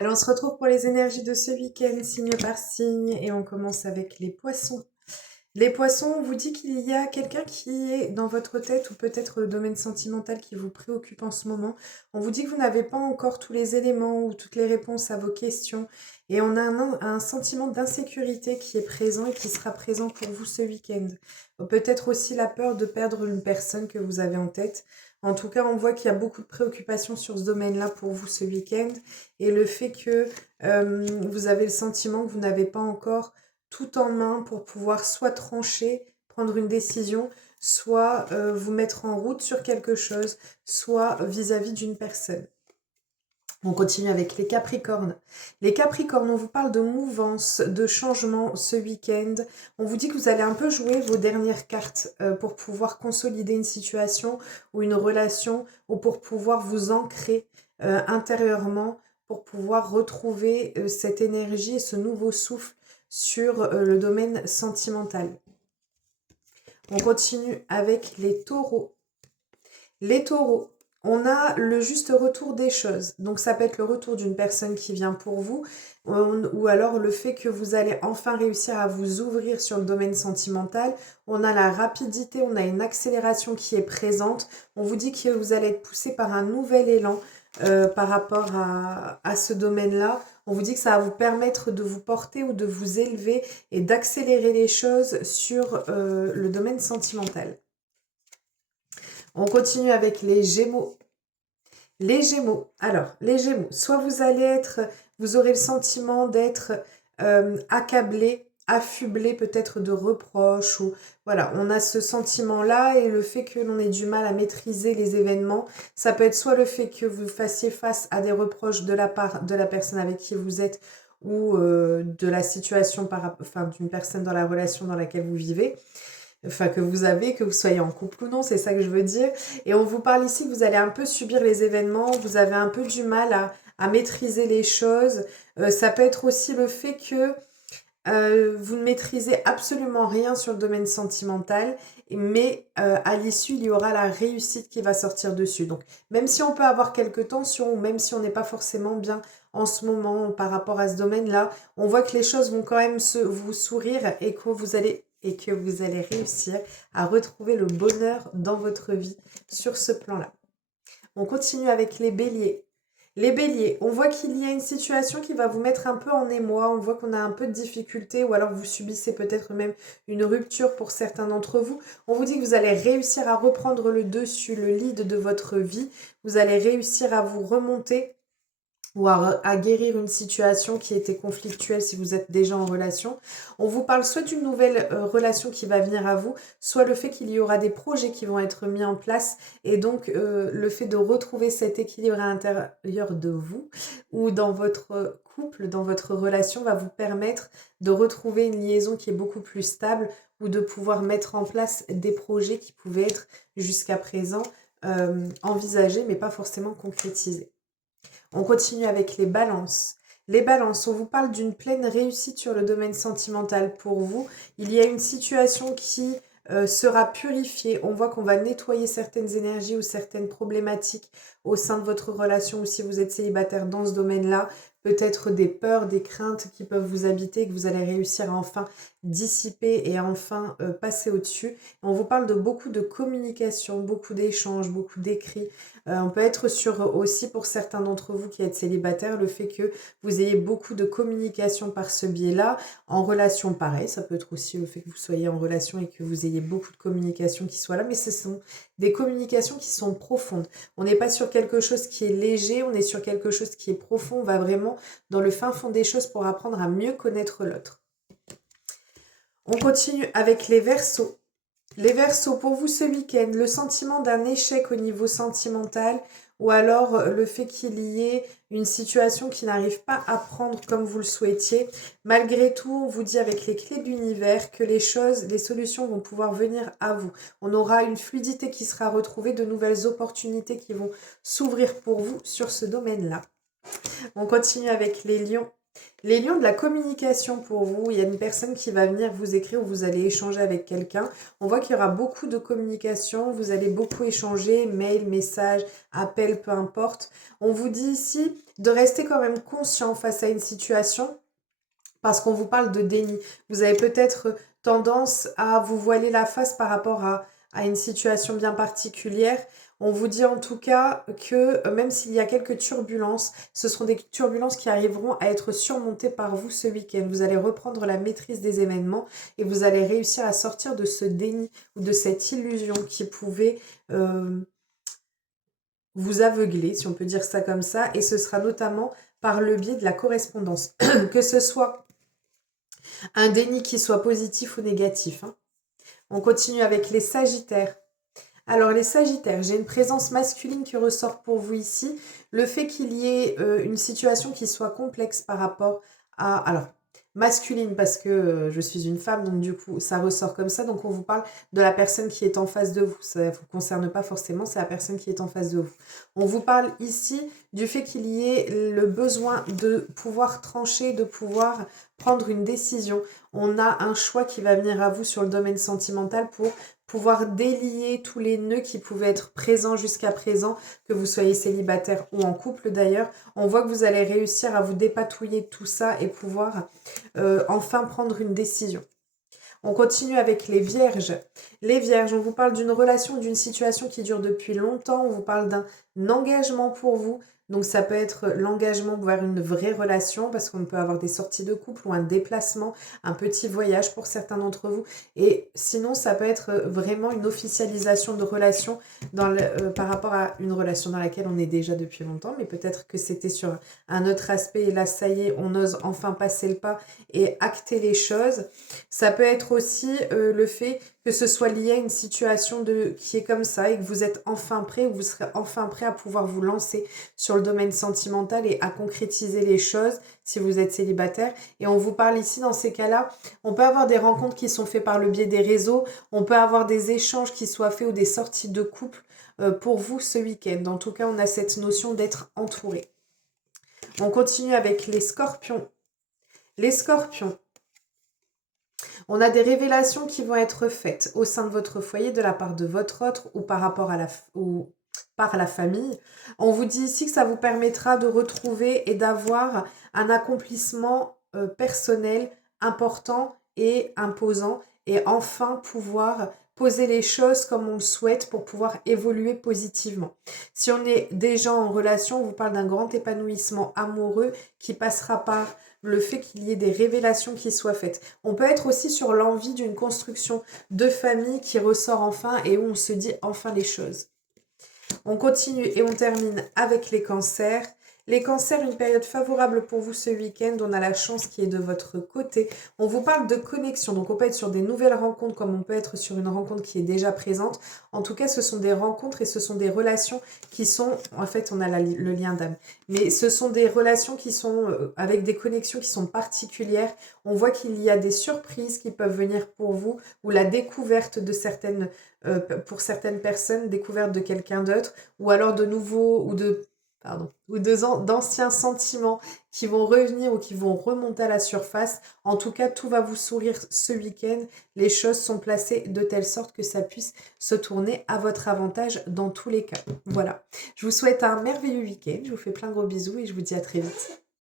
Alors, on se retrouve pour les énergies de ce week-end, signe par signe, et on commence avec les poissons. Les poissons, on vous dit qu'il y a quelqu'un qui est dans votre tête ou peut-être le domaine sentimental qui vous préoccupe en ce moment. On vous dit que vous n'avez pas encore tous les éléments ou toutes les réponses à vos questions et on a un sentiment d'insécurité qui est présent et qui sera présent pour vous ce week-end. Peut-être aussi la peur de perdre une personne que vous avez en tête. En tout cas, on voit qu'il y a beaucoup de préoccupations sur ce domaine-là pour vous ce week-end et le fait que vous avez le sentiment que vous n'avez pas encore tout en main pour pouvoir soit trancher, prendre une décision, soit vous mettre en route sur quelque chose, soit vis-à-vis d'une personne. On continue avec les Capricornes. Les Capricornes, on vous parle de mouvance, de changement ce week-end. On vous dit que vous allez un peu jouer vos dernières cartes pour pouvoir consolider une situation ou une relation ou pour pouvoir vous ancrer intérieurement, pour pouvoir retrouver cette énergie et ce nouveau souffle sur le domaine sentimental. On continue avec les taureaux. Les taureaux, on a le juste retour des choses. Donc ça peut être le retour d'une personne qui vient pour vous ou alors le fait que vous allez enfin réussir à vous ouvrir sur le domaine sentimental. On a la rapidité, on a une accélération qui est présente. On vous dit que vous allez être poussé par un nouvel élan par rapport à ce domaine-là. On vous dit que ça va vous permettre de vous porter ou de vous élever et d'accélérer les choses sur le domaine sentimental. On continue avec les Gémeaux. Les Gémeaux. Alors, les Gémeaux, soit vous aurez le sentiment d'être accablé, affublé peut-être de reproches ou voilà, on a ce sentiment-là et le fait que l'on ait du mal à maîtriser les événements, ça peut être soit le fait que vous fassiez face à des reproches de la part de la personne avec qui vous êtes ou de la situation d'une personne dans la relation dans laquelle vous vivez, enfin que vous avez, que vous soyez en couple ou non, c'est ça que je veux dire. Et on vous parle ici que vous allez un peu subir les événements, vous avez un peu du mal à maîtriser les choses. Ça peut être aussi le fait que vous ne maîtrisez absolument rien sur le domaine sentimental, mais à l'issue, il y aura la réussite qui va sortir dessus. Donc, même si on peut avoir quelques tensions, ou même si on n'est pas forcément bien en ce moment par rapport à ce domaine-là, on voit que les choses vont quand même vous sourire et que vous allez réussir à retrouver le bonheur dans votre vie sur ce plan-là. On continue avec les béliers. Les béliers, on voit qu'il y a une situation qui va vous mettre un peu en émoi, on voit qu'on a un peu de difficulté ou alors vous subissez peut-être même une rupture pour certains d'entre vous. On vous dit que vous allez réussir à reprendre le dessus, le lead de votre vie, vous allez réussir à vous remonter ou à guérir une situation qui était conflictuelle si vous êtes déjà en relation. On vous parle soit d'une nouvelle relation qui va venir à vous, soit le fait qu'il y aura des projets qui vont être mis en place et donc le fait de retrouver cet équilibre à l'intérieur de vous ou dans votre couple, dans votre relation va vous permettre de retrouver une liaison qui est beaucoup plus stable ou de pouvoir mettre en place des projets qui pouvaient être jusqu'à présent envisagés mais pas forcément concrétisés. On continue avec les balances. Les balances, on vous parle d'une pleine réussite sur le domaine sentimental pour vous. Il y a une situation qui sera purifiée. On voit qu'on va nettoyer certaines énergies ou certaines problématiques au sein de votre relation ou si vous êtes célibataire dans ce domaine-là. Peut-être des peurs, des craintes qui peuvent vous habiter, que vous allez réussir à enfin dissiper et à enfin passer au-dessus. On vous parle de beaucoup de communication, beaucoup d'échanges, beaucoup d'écrits. On peut être sur aussi pour certains d'entre vous qui êtes célibataires, le fait que vous ayez beaucoup de communication par ce biais-là. En relation, pareil, ça peut être aussi le fait que vous soyez en relation et que vous ayez beaucoup de communication qui soit là, mais ce sont des communications qui sont profondes. On n'est pas sur quelque chose qui est léger, on est sur quelque chose qui est profond, on va vraiment dans le fin fond des choses pour apprendre à mieux connaître l'autre. On continue avec les Verseaux. Les Verseaux, pour vous ce week-end, le sentiment d'un échec au niveau sentimental ou alors le fait qu'il y ait une situation qui n'arrive pas à prendre comme vous le souhaitiez. Malgré tout, on vous dit avec les clés de l'univers que les solutions vont pouvoir venir à vous. On aura une fluidité qui sera retrouvée, de nouvelles opportunités qui vont s'ouvrir pour vous sur ce domaine-là. On continue avec les lions. Les lions de la communication pour vous, il y a une personne qui va venir vous écrire ou vous allez échanger avec quelqu'un. On voit qu'il y aura beaucoup de communication, vous allez beaucoup échanger, mail, message, appel, peu importe. On vous dit ici de rester quand même conscient face à une situation parce qu'on vous parle de déni. Vous avez peut-être tendance à vous voiler la face par rapport à une situation bien particulière. On vous dit en tout cas que même s'il y a quelques turbulences, ce seront des turbulences qui arriveront à être surmontées par vous ce week-end. Vous allez reprendre la maîtrise des événements et vous allez réussir à sortir de ce déni ou de cette illusion qui pouvait vous aveugler, si on peut dire ça comme ça. Et ce sera notamment par le biais de la correspondance, que ce soit un déni qui soit positif ou négatif, hein. On continue avec les Sagittaires. Alors les Sagittaires, j'ai une présence masculine qui ressort pour vous ici. Le fait qu'il y ait une situation qui soit complexe par rapport à... Alors, masculine parce que je suis une femme, donc du coup ça ressort comme ça. Donc on vous parle de la personne qui est en face de vous. Ça ne vous concerne pas forcément, c'est la personne qui est en face de vous. On vous parle ici du fait qu'il y ait le besoin de pouvoir trancher, de pouvoir prendre une décision. On a un choix qui va venir à vous sur le domaine sentimental pour pouvoir délier tous les nœuds qui pouvaient être présents jusqu'à présent, que vous soyez célibataire ou en couple d'ailleurs. On voit que vous allez réussir à vous dépatouiller de tout ça et pouvoir enfin prendre une décision. On continue avec les vierges. Les vierges, on vous parle d'une relation, d'une situation qui dure depuis longtemps. On vous parle d'un engagement pour vous. Donc ça peut être l'engagement vers une vraie relation parce qu'on peut avoir des sorties de couple ou un déplacement, un petit voyage pour certains d'entre vous. Et sinon, ça peut être vraiment une officialisation de relation par rapport à une relation dans laquelle on est déjà depuis longtemps. Mais peut-être que c'était sur un autre aspect et là, ça y est, on ose enfin passer le pas et acter les choses. Ça peut être aussi le fait que ce soit lié à une situation qui est comme ça et que vous êtes enfin prêt ou vous serez enfin prêt à pouvoir vous lancer sur le domaine sentimental et à concrétiser les choses si vous êtes célibataire. Et on vous parle ici dans ces cas-là, on peut avoir des rencontres qui sont faites par le biais des réseaux, on peut avoir des échanges qui soient faits ou des sorties de couple pour vous ce week-end. En tout cas, on a cette notion d'être entouré. On continue avec les scorpions. Les scorpions. On a des révélations qui vont être faites au sein de votre foyer de la part de votre autre ou par rapport à par la famille. On vous dit ici que ça vous permettra de retrouver et d'avoir un accomplissement personnel important et imposant et enfin pouvoir poser les choses comme on le souhaite pour pouvoir évoluer positivement. Si on est déjà en relation, on vous parle d'un grand épanouissement amoureux qui passera par le fait qu'il y ait des révélations qui soient faites. On peut être aussi sur l'envie d'une construction de famille qui ressort enfin et où on se dit enfin les choses. On continue et on termine avec les cancers. Les cancers, une période favorable pour vous ce week-end. On a la chance qui est de votre côté. On vous parle de connexion. Donc, on peut être sur des nouvelles rencontres comme on peut être sur une rencontre qui est déjà présente. En tout cas, ce sont des rencontres et ce sont des relations qui sont... En fait, on a le lien d'âme. Mais ce sont des relations qui sont avec des connexions qui sont particulières. On voit qu'il y a des surprises qui peuvent venir pour vous ou la découverte de certaines... pour certaines personnes, découverte de quelqu'un d'autre ou alors de nouveaux d'anciens sentiments qui vont revenir ou qui vont remonter à la surface. En tout cas, tout va vous sourire ce week-end. Les choses sont placées de telle sorte que ça puisse se tourner à votre avantage dans tous les cas. Voilà. Je vous souhaite un merveilleux week-end. Je vous fais plein de gros bisous et je vous dis à très vite.